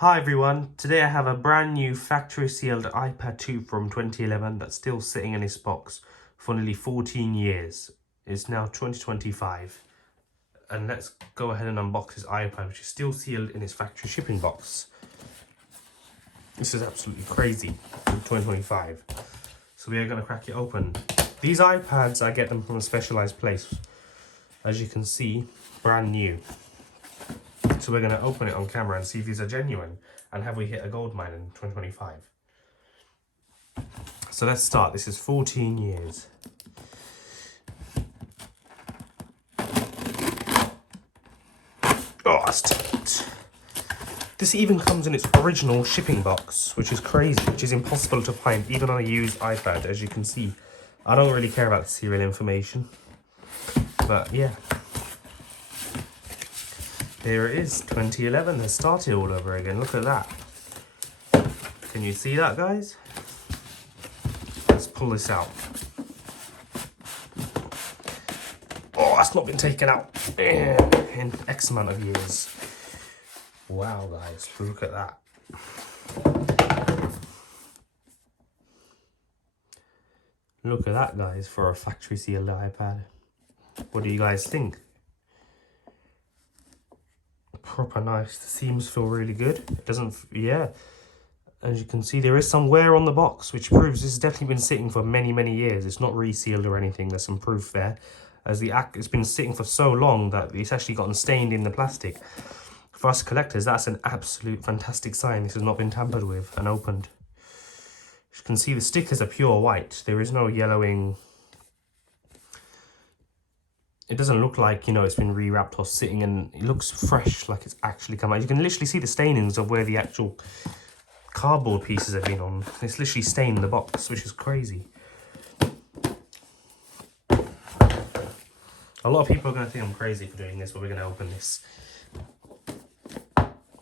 Hi everyone, today I have a brand new factory sealed iPad 2 from 2011 that's still sitting in its box for nearly 14 years. It's now 2025 and let's go ahead and unbox this iPad, which is still sealed in its factory shipping box. This is absolutely crazy in 2025. So we are going to crack it open. These iPads, I get them from a specialized place. As you can see, brand new. So we're going to open it on camera and see if these are genuine and have we hit a gold mine in 2025. So let's start. This is 14 years. Oh, that's tight. This even comes in its original shipping box, which is crazy, which is impossible to find even on a used iPad. As you can see, I don't really care about the serial information, but yeah. Here it is, 2011 has started all over again. Look at that. Can you see that, guys? Let's pull this out. Oh, that's not been taken out in X amount of years. Wow, guys, look at that. Look at that, guys, for a factory sealed iPad. What do you guys think? Proper nice. The seams feel really good. It doesn't, yeah. As you can see, there is some wear on the box, which proves this has definitely been sitting for many, many years. It's not resealed or anything. There's some proof there. As it's been sitting for so long that it's actually gotten stained in the plastic. For us collectors, that's an absolute fantastic sign. This has not been tampered with and opened. As you can see, the stickers are pure white. There is no yellowing. It doesn't look like, you know, it's been rewrapped or sitting, and it looks fresh, like it's actually come out. You can literally see the stainings of where the actual cardboard pieces have been on. It's literally stained the box, which is crazy. A lot of people are going to think I'm crazy for doing this, but we're going to open this.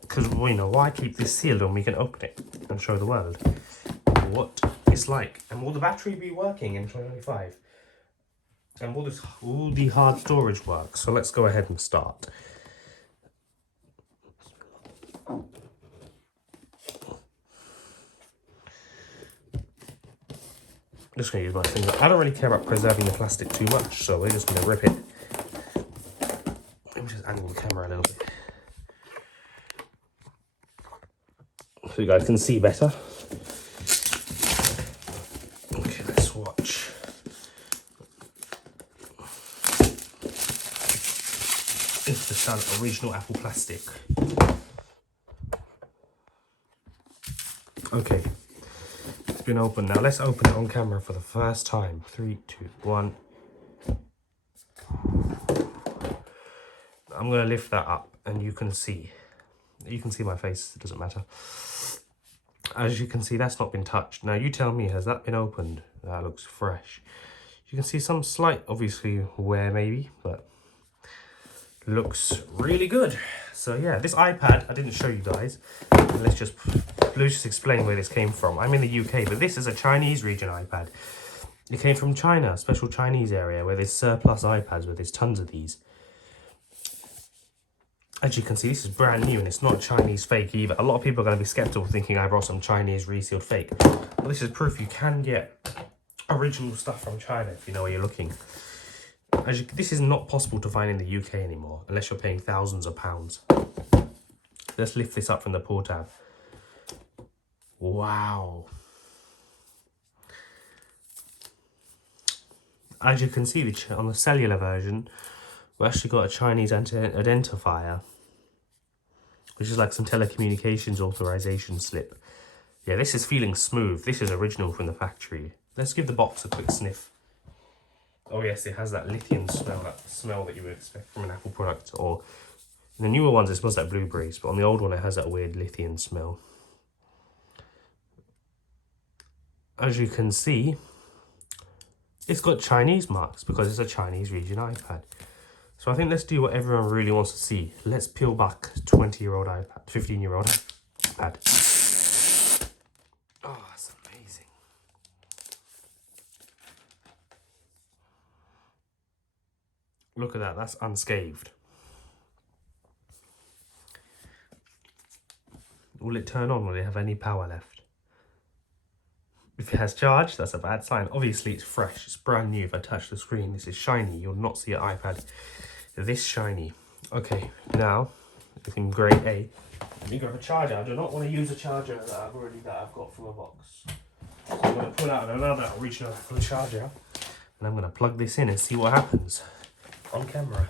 Because, well, you know, why keep this sealed when we can open it and show the world what it's like? And will the battery be working in 2025? And will all the hard storage work? So let's go ahead and start. I'm just going to use my finger. I don't really care about preserving the plastic too much, so we're just going to rip it. Let me just angle the camera a little bit so you guys can see better. Okay, let's watch. It's the original Apple plastic. Okay, it's been opened. Now let's open it on camera for the first time. 3, 2, 1. I'm going to lift that up and you can see. You can see my face, it doesn't matter. As you can see, that's not been touched. Now you tell me, has that been opened? That looks fresh. You can see some slight, obviously, wear maybe, but looks really good. So yeah, this iPad, I didn't show you guys. Let's just explain where this came from. I'm in the UK, but this is a Chinese region iPad. It came from China, a special Chinese area where there's surplus iPads, where there's tons of these. As you can see, this is brand new and it's not Chinese fake either. A lot of people are going to be skeptical, thinking I brought some Chinese resealed fake. Well, this is proof you can get original stuff from China if you know where you're looking. This is not possible to find in the UK anymore, unless you're paying thousands of pounds. Let's lift this up from the pull tab. Wow. As you can see, on the cellular version, we actually got a Chinese identifier, which is like some telecommunications authorization slip. Yeah, this is feeling smooth. This is original from the factory. Let's give the box a quick sniff. Oh yes, it has that lithium smell, that smell that you would expect from an Apple product. Or in the newer ones, it smells like blueberries, but on the old one, it has that weird lithium smell. As you can see, it's got Chinese marks because it's a Chinese region iPad. So I think let's do what everyone really wants to see. Let's peel back 20-year-old iPad, 15-year-old iPad. Oh, that's amazing. Look at that, that's unscathed. Will it turn on? Will it have any power left? If it has charge, that's a bad sign. Obviously it's fresh, it's brand new. If I touch the screen, this is shiny. You'll not see an iPad this shiny. Okay, now, it's in grade A. Let me grab a charger. I do not want to use a charger that I've got from a box. So I'm going to pull out another original full charger, and I'm going to plug this in and see what happens on camera.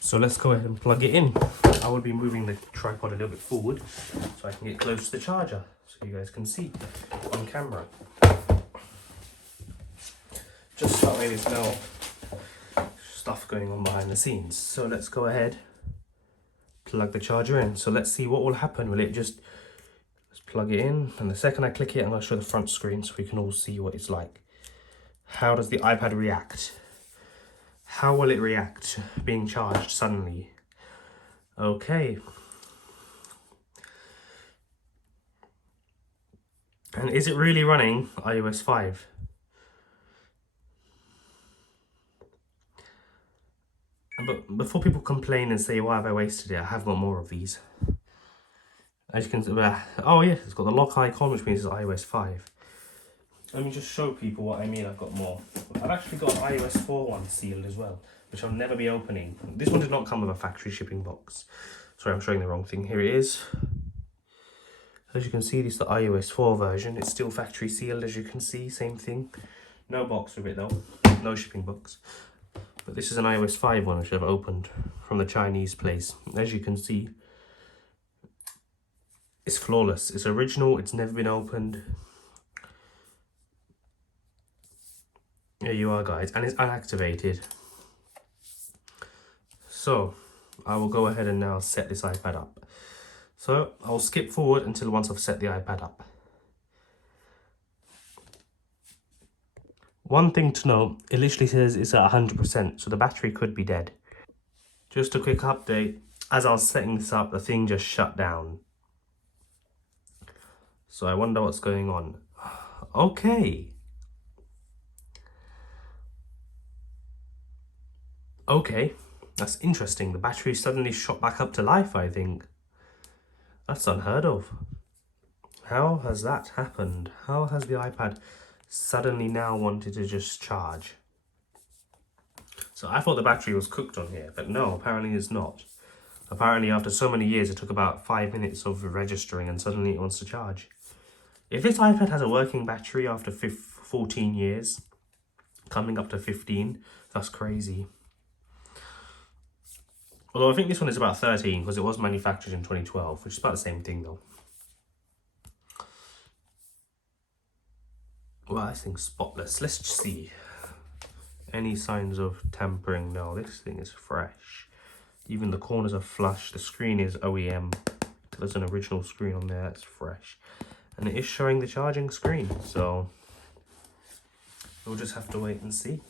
So let's go ahead and plug it in. I will be moving the tripod a little bit forward so I can get close to the charger so you guys can see on camera. Just that way there's no stuff going on behind the scenes. So let's go ahead, plug the charger in. So let's see what will happen. Will it just, let's plug it in, and the second I click it, I'm going to show the front screen so we can all see what it's like. How does the iPad react? How will it react being charged suddenly? Okay. And is it really running iOS 5? But before people complain and say, why have I wasted it? I have got more of these. As you can see, oh yeah, it's got the lock icon, which means it's iOS 5. Let me just show people what I mean. I've got more. I've actually got an iOS 4 one sealed as well, which I'll never be opening. This one did not come with a factory shipping box. Sorry, I'm showing the wrong thing. Here it is. As you can see, this is the iOS 4 version. It's still factory sealed, as you can see. Same thing. No box with it though. No shipping box. But this is an iOS 5 one, which I've opened from the Chinese place. As you can see, it's flawless. It's original. It's never been opened. Here you are, guys, and it's unactivated. So I will go ahead and now set this iPad up. So I'll skip forward until once I've set the iPad up. One thing to note, it literally says it's at 100%, so the battery could be dead. Just a quick update, as I was setting this up, the thing just shut down. So I wonder what's going on. Okay. Okay, that's interesting. The battery suddenly shot back up to life, I think. That's unheard of. How has that happened? How has the iPad suddenly now wanted to just charge? So I thought the battery was cooked on here, but no, apparently it's not. Apparently after so many years, it took about 5 minutes of registering and suddenly it wants to charge. If this iPad has a working battery after 14 years, coming up to 15, that's crazy. Although I think this one is about 13 because it was manufactured in 2012, which is about the same thing though. Well, this thing's spotless. Let's just see. Any signs of tampering? No, this thing is fresh. Even the corners are flush. The screen is OEM. There's an original screen on there. It's fresh. And it is showing the charging screen. So we'll just have to wait and see.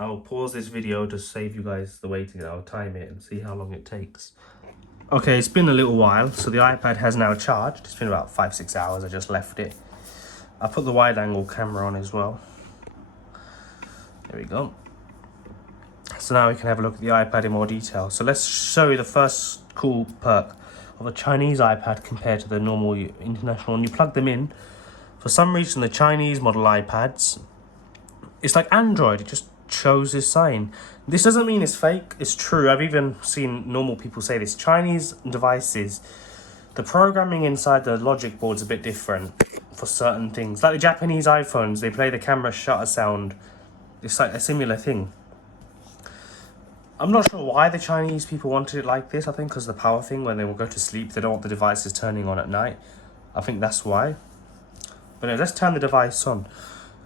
I'll pause this video to save you guys the waiting. I'll time it and see how long it takes. Okay, it's been a little while, so the iPad has now charged. It's been about 5-6 hours. I just left it. I put the wide angle camera on as well. There we go. So now we can have a look at the iPad in more detail. So let's show you the first cool perk of a Chinese iPad compared to the normal international. And you plug them in. For some reason, the Chinese model iPads, it's like Android. It just shows this sign. This doesn't mean it's fake. It's true. I've even seen normal people say this. Chinese devices, the programming inside the logic board's a bit different for certain things. Like the Japanese iPhones, they play the camera shutter sound. It's like a similar thing. I'm not sure why the Chinese people wanted it like this. I think because the power thing, when they will go to sleep, they don't want the devices turning on at night. I think that's why. But anyway, let's turn the device on.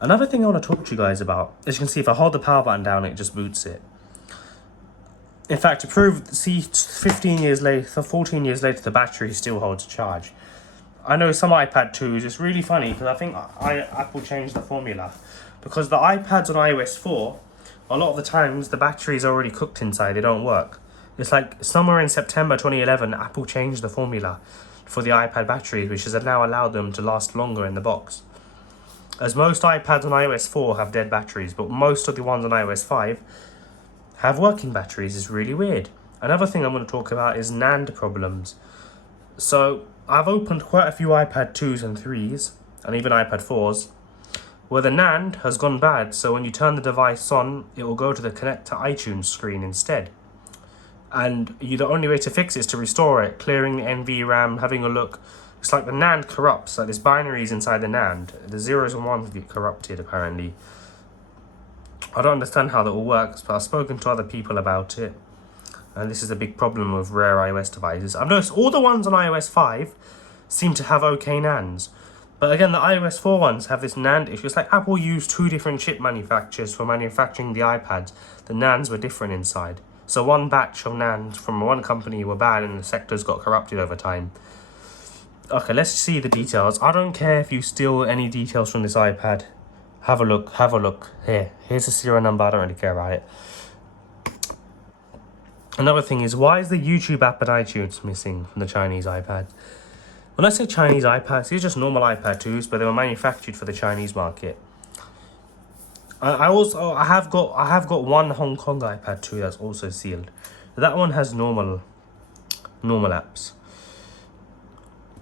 Another thing I want to talk to you guys about, as you can see, if I hold the power button down, it just boots it. In fact, to prove, see, 14 years later, the battery still holds charge. I know some iPad 2s, it's really funny, because I think Apple changed the formula. Because the iPads on iOS 4, a lot of the times, the battery is already cooked inside, they don't work. It's like, somewhere in September 2011, Apple changed the formula for the iPad batteries, which has now allowed them to last longer in the box. As most iPads on iOS 4 have dead batteries, but most of the ones on iOS 5 have working batteries. Is really weird. Another thing I'm going to talk about is NAND problems. So I've opened quite a few iPad 2s and 3s, and even iPad 4s, where the NAND has gone bad. So when you turn the device on, it will go to the connect to iTunes screen instead. And the only way to fix it is to restore it, clearing the NVRAM, having a look. It's like the NAND corrupts, like there's binaries inside the NAND. The zeros and ones get corrupted, apparently. I don't understand how that all works, but I've spoken to other people about it. And this is a big problem with rare iOS devices. I've noticed all the ones on iOS 5 seem to have okay NANDs. But again, the iOS 4 ones have this NAND issue. It's like Apple used 2 different chip manufacturers for manufacturing the iPads. The NANDs were different inside. So one batch of NAND from one company were bad and the sectors got corrupted over time. Okay, let's see the details. I don't care if you steal any details from this iPad. Have a look, have a look. Here's the serial number, I don't really care about it. Another thing is, why is the YouTube app and iTunes missing from the Chinese iPad? When I say Chinese iPads, these are just normal iPad 2s, but they were manufactured for the Chinese market. I have got one Hong Kong iPad 2 that's also sealed. That one has normal apps.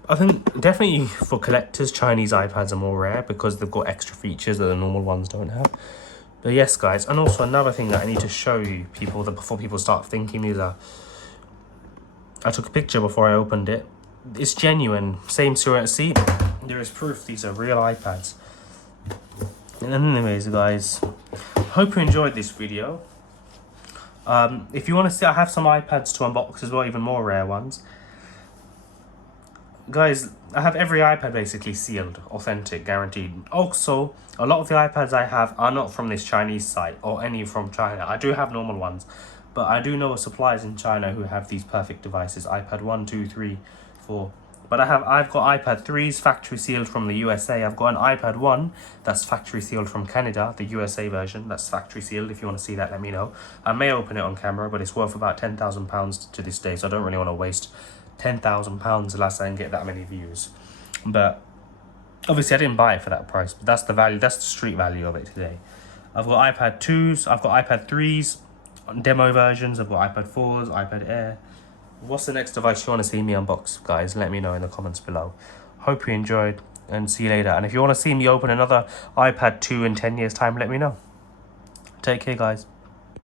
I think definitely for collectors, Chinese iPads are more rare because they've got extra features that the normal ones don't have. But yes, guys, and also another thing that I need to show you people that before people start thinking these are. I took a picture before I opened it. It's genuine. Same serial. See, there is proof these are real iPads. And anyways, guys, hope you enjoyed this video. If you want to see, I have some iPads to unbox as well, even more rare ones. Guys, I have every iPad basically sealed, authentic, guaranteed. Also, a lot of the iPads I have are not from this Chinese site or any from China. I do have normal ones, but I do know of suppliers in China who have these perfect devices. iPad 1, 2, 3, 4. But I've got iPad 3s factory sealed from the USA. I've got an iPad 1 that's factory sealed from Canada, the USA version. That's factory sealed. If you want to see that, let me know. I may open it on camera, but it's worth about £10,000 to this day, so I don't really want to waste £10,000 unless I can get that many views. But obviously I didn't buy it for that price, but that's the value, that's the street value of it today. I've got iPad 2s, I've got iPad 3s, demo versions, I've got iPad 4s, iPad Air. What's the next device you want to see me unbox, guys? Let me know in the comments below. Hope you enjoyed, and see you later. And if you want to see me open another iPad 2 in 10 years time, let me know. Take care, guys.